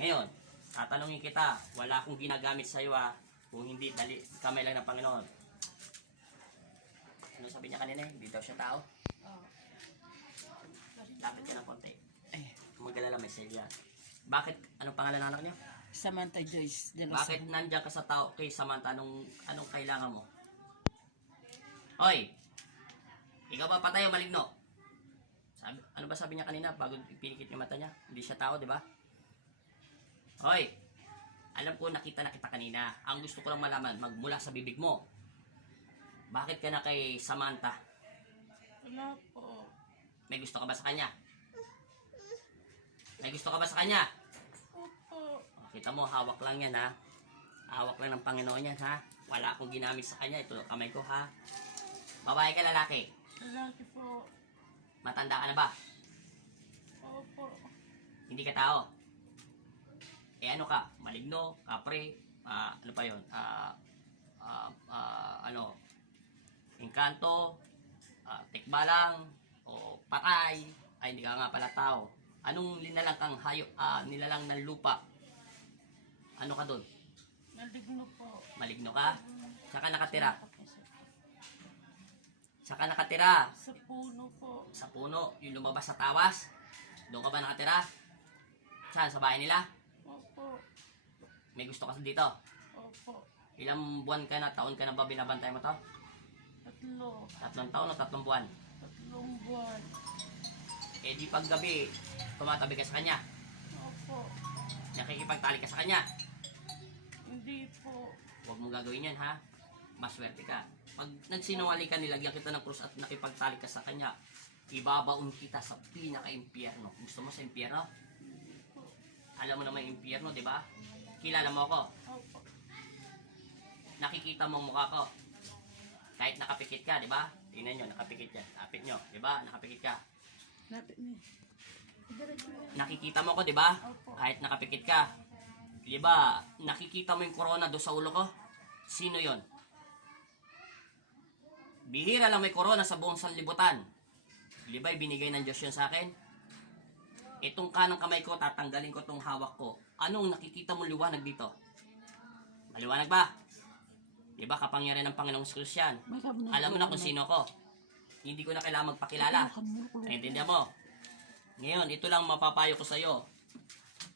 Ngayon, tatanungin kita, wala akong ginagamit sa iyo kung hindi kamay lang ng Panginoon. Ano sabi niya kanina? Hindi daw siya tao. Lapit ka ng konti. Mag-alala, may Celia. Bakit? Anong pangalan ng anak niyo? Samantha Joyce de la Bakit nandiyan ka sa tao kay Samantha? Anong kailangan mo? Hoy! Ikaw ba patay o maligno? Ano ba sabi niya kanina bago pinikit yung mata niya? Hindi siya tao, di ba? Hoy! Alam ko nakita na kita kanina. Ang gusto ko lang malaman, magmula sa bibig mo. Bakit ka na kay Samantha? Wala po. May gusto ka ba sa kanya? May gusto ka ba sa kanya? Opo. Kita mo, hawak lang yan ha. Hawak lang ng Panginoon yan ha. Wala akong ginamit sa kanya. Ito kamay ko ha. Babae ka, lalaki? Lalaki po. Matanda ka na ba? Opo. Hindi ka tao? Ano ka? Maligno? Kapre? Ano pa yun? Engkanto? Tikbalang? O patay? Ay, hindi ka nga pala tao. Anong nilalang kang nilalang ng lupa? Ano ka doon? Maligno po. Maligno ka? Saka nakatira? Saka nakatira? Sa puno po. Sa puno? Yung lumabas sa tawas? Doon ka ba nakatira? Saan? Sa bahay nila? Opo. May gusto ka dito? Opo. Ilang buwan ka na, taon ka na ba binabantay mo to? 3. 3 taon o 3 buwan? 3 buwan. Eh di pag gabi, tumatabi ka sa kanya. Opo. Nakikipagtali ka sa kanya. Hindi po. Huwag mong gagawin yan ha. Maswerte ka. Pag nagsinungaling ka, nilagyan kita ng krus at nakipagtali ka sa kanya, ibabaon kita sa pinaka-impyerno. Gusto mo sa impyerno? Alam mo naman yung impyerno, di ba? Kilala mo ako. Opo. Nakikita mo ang mukha ko. Kahit nakapikit ka, di ba? Tingnan nyo, nakapikit yan. Lapit nyo, di ba? Nakapikit ka. Lapit niya. Nakikita mo ko, di ba? Opo. Kahit nakapikit ka. Di ba? Nakikita mo yung corona doon sa ulo ko? Sino yon? Bihira lang may corona sa buong sanlibutan. Di ba binigay ng Diyos yun sa akin? Itong kanang kamay ko, tatanggalin ko itong hawak ko. Anong nakikita mo liwanag dito? Maliwanag ba? Di ba kapangyarihan ng Panginoong Hesus yan? Alam mo na kung sino ko. Hindi ko na kailangan magpakilala. Naintindihan mo? Ngayon, ito lang mapapayo ko sa iyo.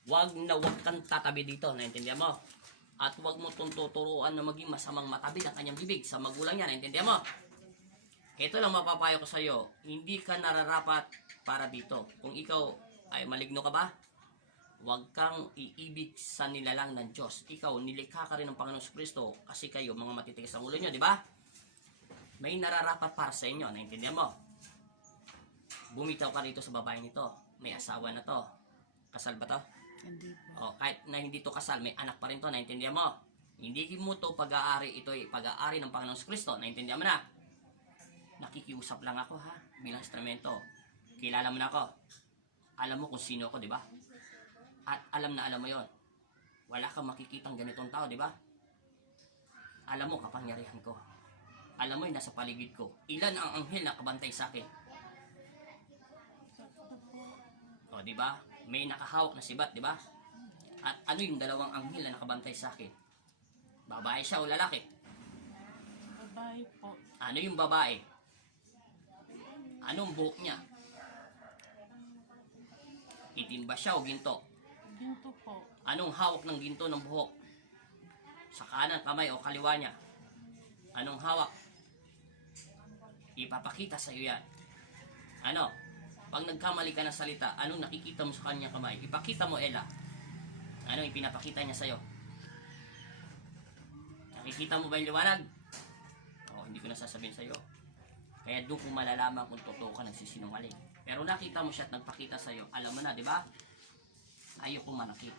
Huwag kang tatabi dito. Naintindihan mo? At huwag mo itong tuturuan na maging masamang matabi ng kanyang bibig sa magulang niya. Naintindihan mo? Ito lang mapapayo ko sa iyo. Hindi ka nararapat para dito. Kung ikaw ay maligno ka ba? Huwag kang iibig sa nilalang ng Diyos. Ikaw, nilikha ka rin ng Panginoong Kristo kasi kayo, mga matitigas ang ulo nyo, di ba? May nararapat para sa inyo, naintindihan mo? Bumitaw ka rito sa babae nito. May asawa na to. Kasal ba to? Hindi po. O, kahit na hindi to kasal, may anak pa rin to, naintindihan mo? Hindi mo to pag-aari, ito ay pag-aari ng Panginoong Kristo, naintindihan mo na? Nakikiusap lang ako ha, bilang instrumento. Kilala mo na ako. Alam mo kung sino ako, di ba? At alam mo yon. Wala kang makikitang ganitong tao, di ba? Alam mo kapangyarihan ko. Alam mo yung nasa paligid ko. Ilan ang anghel na kabantay sa akin? O, di ba? May nakahawak na sibat, di ba? At ano yung dalawang anghel na nakabantay sa akin? Babae siya o lalaki? Babae po. Ano yung babae? Anong buhok niya? Itim ba siya o ginto? Ginto po. Anong hawak ng ginto ng buhok? Sa kanan, kamay o kaliwa niya? Anong hawak? Ipapakita sa iyo yan. Ano? Pag nagkamali ka ng salita, anong nakikita mo sa kanyang kamay? Ipakita mo, Ella. Anong ipinapakita niya sa iyo? Nakikita mo ba yung liwanag? Hindi ko na sasabihin sa iyo. Kaya doon ko malalaman kung totoo ka nagsisinungaling. Pero nakita mo siya at nagpakita sa iyo. Alam mo na, di ba? Ayokong manakit.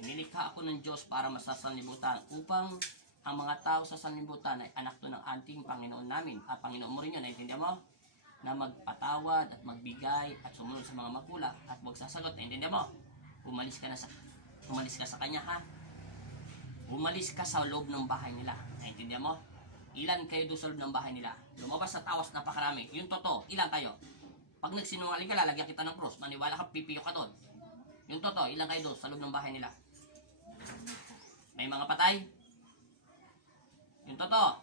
Inilikha ako ng Diyos para masasanlibutan upang ang mga tao sa sanlibutan ay anak to ng ating Panginoon namin. Panginoon mo rin yun, naintindihan mo? Na magpatawad at magbigay at sumunod sa mga magulang at huwag sasagot, naintindihan mo? Umalis ka sa kanya ha? Umalis ka sa loob ng bahay nila, naintindihan mo? Ilan kayo doon sa loob ng bahay nila? Lumabas sa tawas, napakarami. Yung totoo, ilan kayo? Pag nagsinungaling ka, lalagyan kita ng cross. Maniwala ka, pipiyo ka doon. Yung totoo, ilan kayo doon sa loob ng bahay nila? May mga patay? Yung totoo,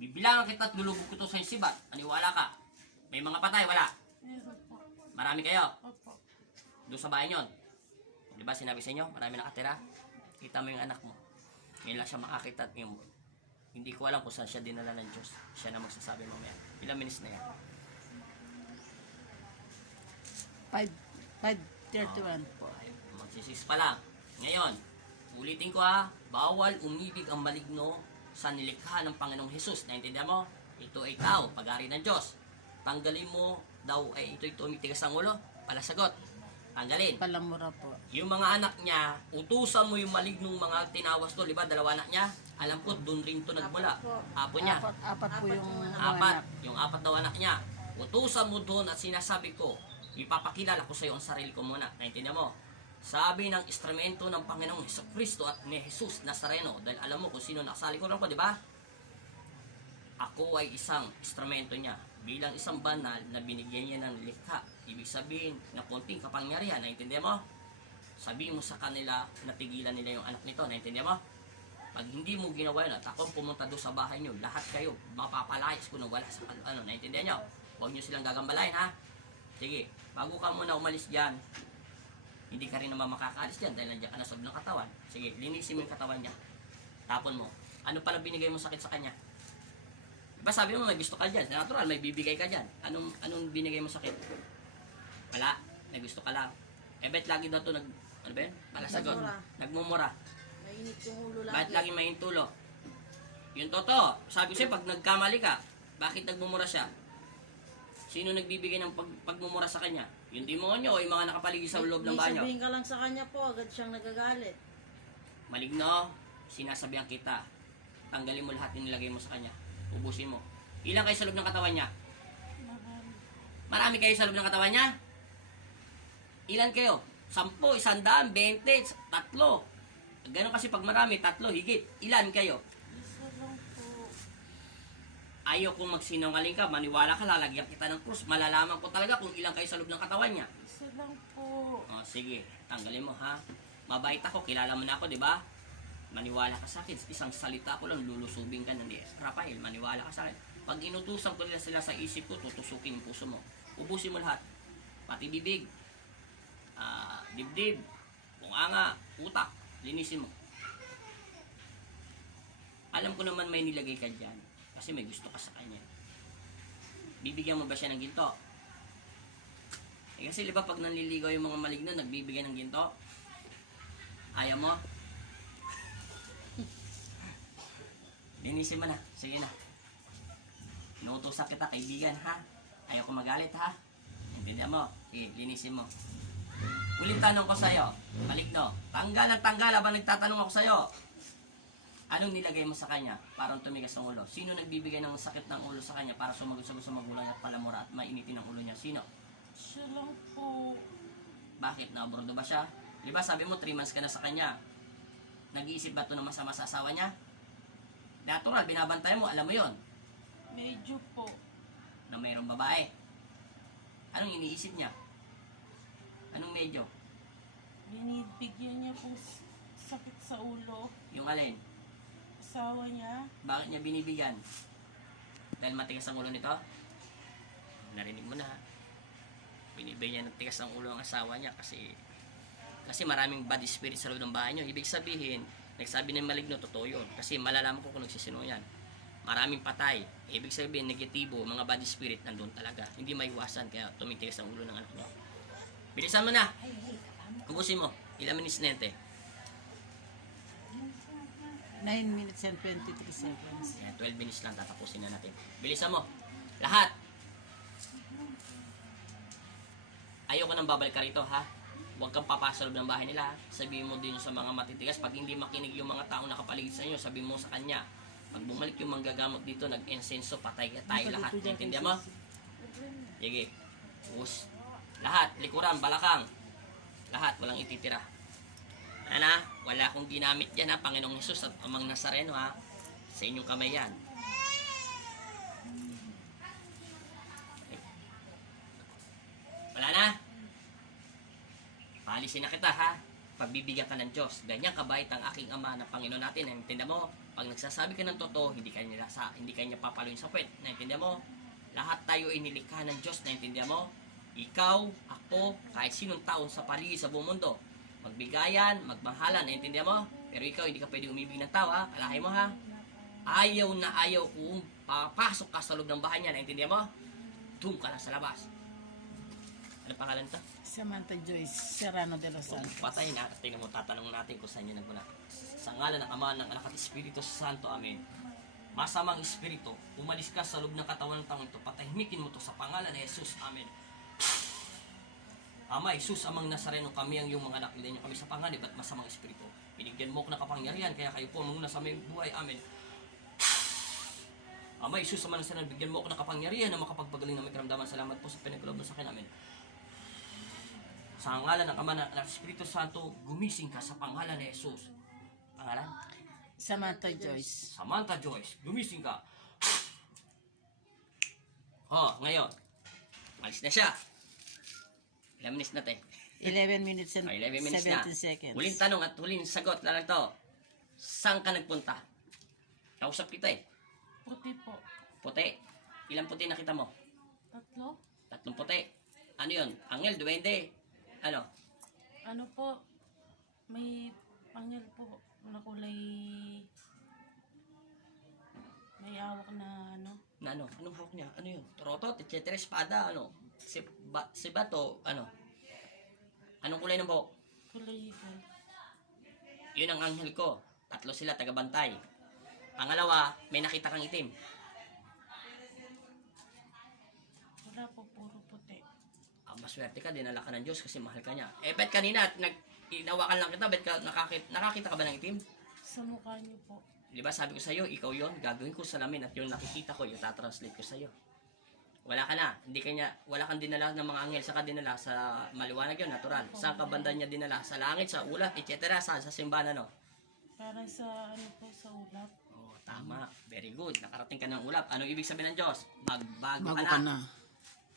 bibilangan kita at lulubog ko to sa sibat. Aniwala ka? May mga patay, wala? Meron po. Marami kayo? Opo. Doon sa bahay nyon. Di ba sinabi sa inyo, marami nakatira? Kita mo yung anak mo. Ngayon lang siya makakita at yung, hindi ko alam kung saan siya dinala ng Diyos. Siya na magsasabi mamaya. Ilang minutes na yan? 5:31 po. Ay, magsisis pa lang. Ngayon, ulitin ko ha, bawal umibig ang maligno sa nilikha ng Panginoong Hesus. Naintindihan mo? Ito ay tao, pag-ari ng Diyos. Tanggalin mo daw ay ito'y tumitigas ang ulo. Palasagot. Tanggalin. Palamura po. Yung mga anak niya, utusan mo yung malignong mga tinawas to. Diba, dalawa anak niya? Alam ko, doon rin to nagmula. Apo niya. Apat po yung Apat. Yung apat daw anak niya. Utusan mo doon at sinasabi ko, ipapakilala ko sa iyo ang sarili ko muna. Naintindihan mo? Sabi ng instrumento ng Panginoong Jesucristo at ni Jesus Nazareno, dahil alam mo kung sino nakasali ko lang ko, di ba? Ako ay isang instrumento niya bilang isang banal na binigyan niya ng likha. Ibig sabihin na konting kapangyarihan. Naintindihan mo? Sabihin mo sa kanila na pigilan nila yung anak nito. Naintindihan mo? Pag hindi mo ginawa yun at ako pumunta doon sa bahay nyo, lahat kayo mapapalayas ko na wala sa ano. Naintindihan nyo? Huwag nyo silang gagambalain, ha? Sige, bago ka muna umalis dyan, hindi ka rin naman makakaalis dyan dahil nandiyan ka na sa loob ng katawan. Sige, linisin mo yung katawan niya. Tapon mo. Ano pala binigay mo sakit sa kanya? Diba sabi mo may gusto ka dyan? Natural, may bibigay ka dyan. Anong binigay mo sakit? Wala. May gusto ka lang. Bet lagi daw to ano ba yun? Palasagot. Nagmumura. Mainit yung ulo lagi. Bakit lagi may tulo? Yung totoo. Sabi ko sa'yo, pag nagkamali ka, bakit nagmumura siya? Sino nagbibigay ng pagmumura sa kanya? Yung demonyo o yung mga nakapaligid sa loob ng banyo? Sabihin ka lang sa kanya po, agad siyang nagagalit. Maligno, sinasabihan kita. Tanggalin mo lahat yung nilagay mo sa kanya. Ubusin mo. Ilan kayo sa loob ng katawan niya? Marami. Marami kayo sa loob ng katawan niya? Ilan kayo? 10, 100, 20, 3. Ganun kasi pag marami, 3, higit. Ilan kayo? Isa lang po. Ayaw kung magsinungaling ka, maniwala ka, lalagyan kita ng krus. Malalaman ko talaga kung ilan kayo sa loob ng katawan niya. Isa lang po. O, sige, tanggalin mo ha. Mabait ako, kilala mo na ako, di ba? Maniwala ka sa akin, isang salita ko lang, lulusubin ka na ni Rafael, maniwala ka sa akin. Pag inutusan ko nila sila sa isip ko, tutusukin yung puso mo. Ubusin mo lahat. Pati bibig, dibdib, bunganga, utak, linisin mo. Alam ko naman may nilagay ka dyan, kasi may gusto ka sa kanya. Bibigyan mo ba siya ng ginto? Kasi di ba pag nanliligaw yung mga maligno, nagbibigay ng ginto? Ayaw mo? Linisin mo na. Sige na. Inuutosan kita, kaibigan, ha? Ayaw ko magalit, ha? Intindihan mo? Sige, linisin mo. Ulit tanong ko sa'yo, maligno. Tanggal at tanggal habang nagtatanong ako sa'yo. Anong nilagay mo sa kanya para tumigas ang ulo? Sino nagbibigay ng sakit ng ulo sa kanya para sumagot-sagot sa magulang at palamura at mainitin ang ulo niya? Sino? Siya lang po. Bakit? Naabrodo ba siya? Di ba sabi mo 3 months ka na sa kanya? Nag-iisip ba ito na masama sa asawa niya? Natural, binabantay mo, alam mo yon Medyo po. na mayroong babae. Anong iniisip niya? Anong medyo? Binibigyan niya po sakit sa ulo. Yung alin? Asawa niya. Bakit niya binibigyan? Dahil matigas ang ulo nito? Narinig mo na ha? Binibigyan ng tigas ang ulo ang asawa niya kasi maraming bad spirit sa loob ng bahay niyo. Ibig sabihin, nagsabi ng maligno, totoo yun. Kasi malalaman ko kung nagsisino yan. Maraming patay. Ibig sabihin, negatibo, mga bad spirit nandun talaga. Hindi maiwasan, kaya tumitigas ang ulo ng anak niyo. Bilisan mo na. Ubusin mo. Ilang minutes na yun, 9 minutes and 23 seconds. Yan, 12 minutes lang, tatapusin na natin. Bilisan mo. Lahat. Ayoko nang babalik ka rito, ha? Huwag kang papasa loob ng bahay nila. Sabihin mo din sa mga matitigas. Pag hindi makinig yung mga taong nakapaligid sa inyo, sabihin mo sa kanya. Pag bumalik yung manggagamot dito, nag-insenso, patay tayo lahat. Intindihan mo? Sige. Us. Lahat. Likuran, balakang. Lahat. Walang ititira. Ana, wala akong ginamit yan, ha? Panginoong Jesus at Amang Nazareno, ha? Sa inyong kamay yan. Wala na? Paalisin na kita ha. Pagbibigyan ka ng Diyos. Ganyan kabait ang aking Ama na Panginoon natin. Naintindihan mo? Pag nagsasabi ka ng totoo, hindi ka niya papaluin sa puwet. Naintindihan mo? Lahat tayo ay nilikha ng Diyos. Naintindihan mo? Ikaw, ako, kahit sinong taon sa paligid sa buong mundo. Magbigayan, magmahalan. Naintindihan mo? Pero ikaw, hindi ka pwede umibig ng tao ha. Kalahin mo ha. Ayaw na ayaw kung papasok ka sa loob ng bahay niya. Naintindihan mo? Doon ka lang sa labas. Ano pangalan ito? Samantha Joyce Serrano de los Kung Santos. patay na, tingnan mo, tatanong natin kung saan yun nagmula. Sa ngalan ng Ama, ng Anak at Espiritu Santo, Amen. Masamang Espiritu, umalis ka sa loob ng katawan ng taong ito, patahimikin mo to sa pangalan ni Jesus, Amen. Ama, Jesus, amang Nazareno, kami ang iyong mga anak, hindi niyo kami sa panganib at masamang Espiritu. Binigyan mo ko ng kapangyarihan, kaya kayo po muna sa aming buhay, Amen. Ama, Jesus, amang Nazareno, bigyan mo ko ng kapangyarihan na makapagpagaling na may karamdaman. Salamat po sa pinagkaloob mo sa akin, Amen. Sa ngalan ng Ama ng Espiritu Santo, gumising ka sa pangalan ni Jesus. Pangalan? Samantha Joyce. Samantha Joyce, gumising ka. Oh, ngayon. Alis na siya. Ilang minutes na te? 11 minutes and 11 minutes na. 17 seconds. Huling tanong at huling sagot na lang to. Saan ka nagpunta? Kausap kita eh. Puti po. Puti. Ilang puti nakita mo? 3. 3 puti. Ano yun? Angel, duwende. Ano? Ano po? May angel po na kulay may hawak na ano. Na ano? Anong hawak niya? Ano yun? Trotot, etc. Espada, ano? Si Bato, ano? Anong kulay ng buhok? Kulay gold. Yun ang anghel ko. 3 sila, tagabantay. Pangalawa, may nakita kang itim. Wala po, puro puti. Maswerte ka, dinala ka ng Diyos kasi mahal ka niya. Eh, bet kanina, inawakan lang kita, bet ka, nakakita ka ba ng itim? Sa mukha niyo po. Di ba sabi ko sa'yo, ikaw yon, gagawin ko salamin at yung nakikita ko, yung tatranslate ko sa'yo. Wala ka na, wala kang dinala ng mga anghel, saka dinala sa maliwanag yun, natural. Saan ka banda niya dinala? Sa langit, sa ulat, etc. Saan? Sa simbahan, ano? Parang sa ano po, sa ulap. Oh, tama. Very good. Nakarating ka ng ulap. Anong ibig sabihin ng Diyos? Magbago Bago ka na.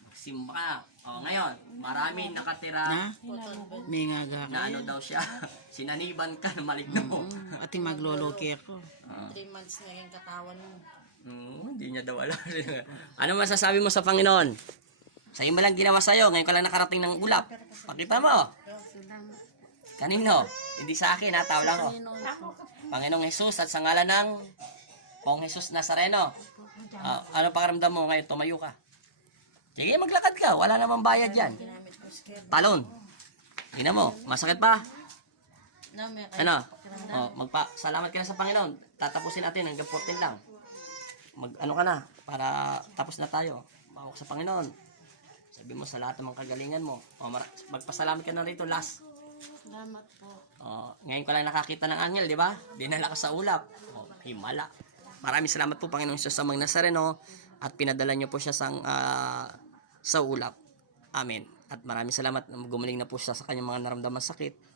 Magsimba ka na. O, ngayon, maraming nakatira Na? Cotton May ngaga na ano daw siya. Sinaniban ka na maligno. Ating magloloki ako. 3 months na yung katawan mo. Hindi niya daw alam. Ano masasabi mo sa Panginoon? Sa'yo mo lang ginawa sa'yo. Ngayon ka lang nakarating ng ulap. Pakita mo. Kanino? Hindi sa akin ha. Tao lang ko. Panginoong Jesus at sa ngalan ng Pong Jesus Nazareno. Ano pakiramdam mo ngayon? Tumayo ka. Sige, maglakad ka. Wala namang bayad yan. Ginamit ko scared. Talon. Tingnan mo. Masakit pa? No, may Ano? Salamat ka na sa Panginoon. Tatapusin natin hanggang 14 lang. Ano ka na? Para tapos na tayo. Mawak sa Panginoon. Sabi mo sa lahat ng mga kagalingan mo. Magpasalamat ka na rito last. Salamat po. Ngayon ko lang nakakita ng angel, di ba? Dinala ka sa ulap. Himala. Maraming salamat po Panginoon Diyos sa mga Nazareno at pinadala niyo po siya sa ulap. Amen. At maraming salamat. Gumaling na po siya sa kanyang mga naramdaman sakit.